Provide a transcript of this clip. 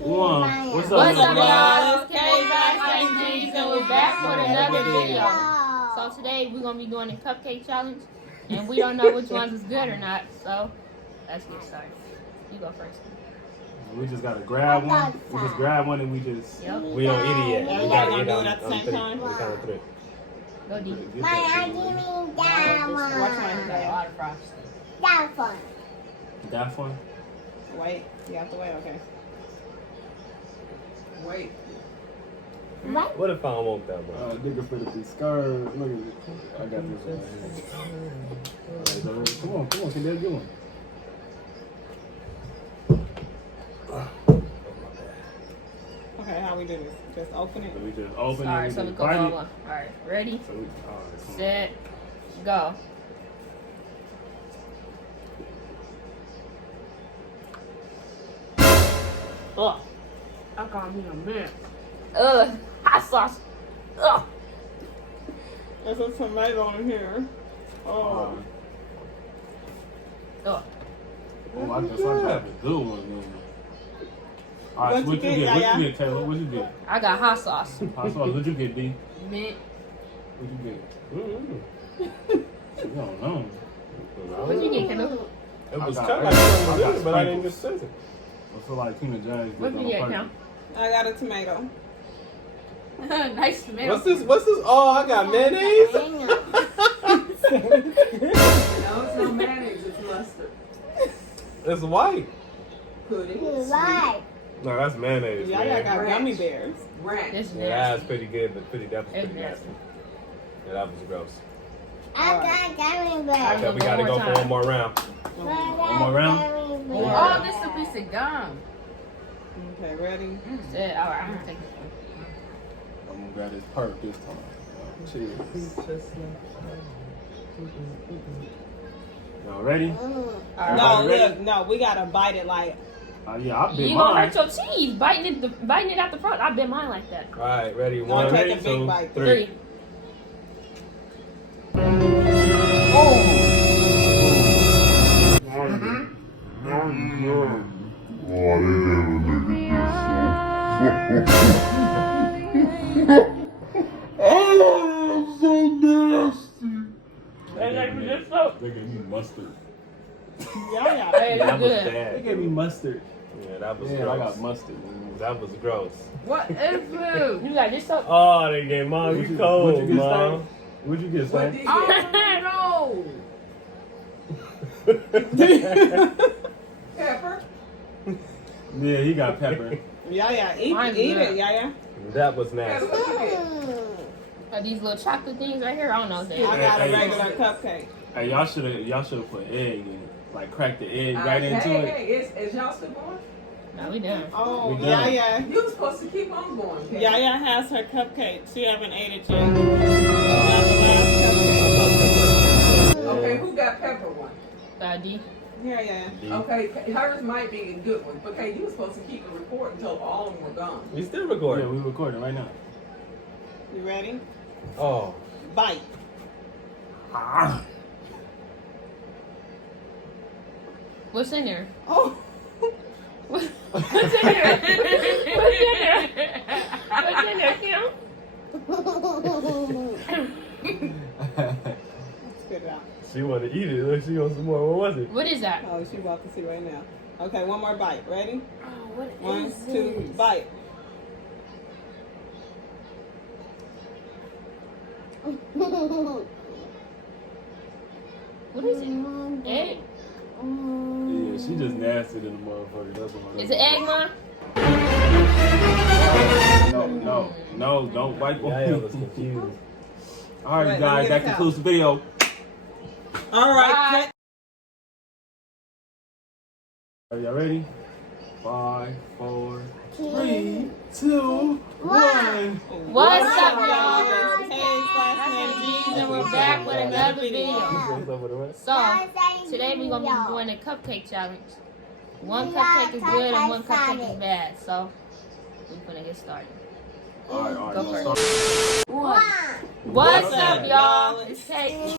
What's up, y'all? It's Kay's G's, and we're back with another video. So today we're gonna be doing the cupcake challenge, and we don't know which ones is good or not. So let's get started. You go first. We just gotta grab one. We just grab one and we just. Yep. We don't eat it yet. We gotta eat do it at the same time. We count three. Go deep. Watch one. Got a lot of frosting. That one? Wait. You have to wait. Okay. Wait. What if I don't want that one? Nigga for the scarf. Look at it. I got this one right here. Come on, can they get one? Okay, how we do this? Just open it. So we just open Alright, it. so we go on one. Alright, ready, So we, come set, go. Ugh. I can't be a man. Hot sauce. Ugh. There's a tomato in here. Oh. Ugh. Oh, I guess I got a good one then. Alright, so what you get? What you get, Taylor? What you get? I got hot sauce. Hot sauce. What you get, D? Mint. What you get? Mm-hmm. You don't know. What you get, Kendall? It was I kind got- of like I something got good, but I didn't sprinkles. just say it. I feel like Tina James. What you get, Cam? I got a tomato. Nice tomato. What's this? Oh, I got mayonnaise. No, it's no mayonnaise, it's mustard. It's white. Pudding. No, that's mayonnaise. Yeah, I man. got gummy bears. Ranch. This is Yeah, nasty. that's pretty good, but that was It's pretty nasty. nasty. Yeah, that was gross. Okay, Okay, we gotta go for one more round. One more round? Oh, this is a piece of gum. Okay, ready? Set. Alright, I'm gonna take this one. I'm gonna grab this perk this time. Cheers. Y'all ready? Alright. No, ready? look, no, we gotta bite it like. Yeah, I bit You gonna mine. hurt your teeth biting it out the front. I bit mine like that. All right, ready? No, One, take a big two, bite. three. Oh, so nasty. Hey, They gave me mustard. Yeah. that's That was good. They bad. gave me mustard. Yeah, that was Yeah, gross. I got mustard. That was gross. What is food? You got this up? Oh, they gave mom. What You you cold, get, mom. Stan? What'd you get, What Stan? did you Oh. Pepper? Yeah, he got pepper. Yeah, eat Mine's it, good. yeah. That was Pepper, nasty. what you Are these little chocolate things right here? I don't know what they I are. got a Hey, regular cupcake. Hey, y'all should put egg in it. Like crack the egg get? right into it. Hey, is y'all still going? No, we done. Oh, We done. yeah. You were supposed to keep on going. Kay. Yaya has her cupcake. She haven't ate it yet. Got the last Okay, who got pepper one? D. cupcake. Yeah. Okay, hers might be a good one. Okay, you were supposed to keep the report until all of them were gone. We still Yeah, recording. we recording right now. You ready? Oh. Bite. Ah. What's in there? Oh. What's in there? What's in there? What's in there, Kim? Spit it out. She wanted to eat it. Look, she wants some more. What was it? What is that? Oh, she's about to see right now. Okay, one more bite. Ready? Oh, what is One, this? two, bite. What is it? Egg? Yeah, she just nasty than the motherfucker. That's what Is it egg, Mom? No, don't wipe on Yeah, I me. was confused. All right, Right, guys, let that me get a concludes the video. All right. Are y'all ready? 5, 4, 3, 2, 1. What's up, y'all? It's Kay's last name G's, and we're back with another video. What's up with the rest? So, today we're going to be doing a cupcake challenge. One cupcake is good and one cupcake is bad. So, we're going to get started. All right, Go let's for start. What's up, y'all? It's Kay.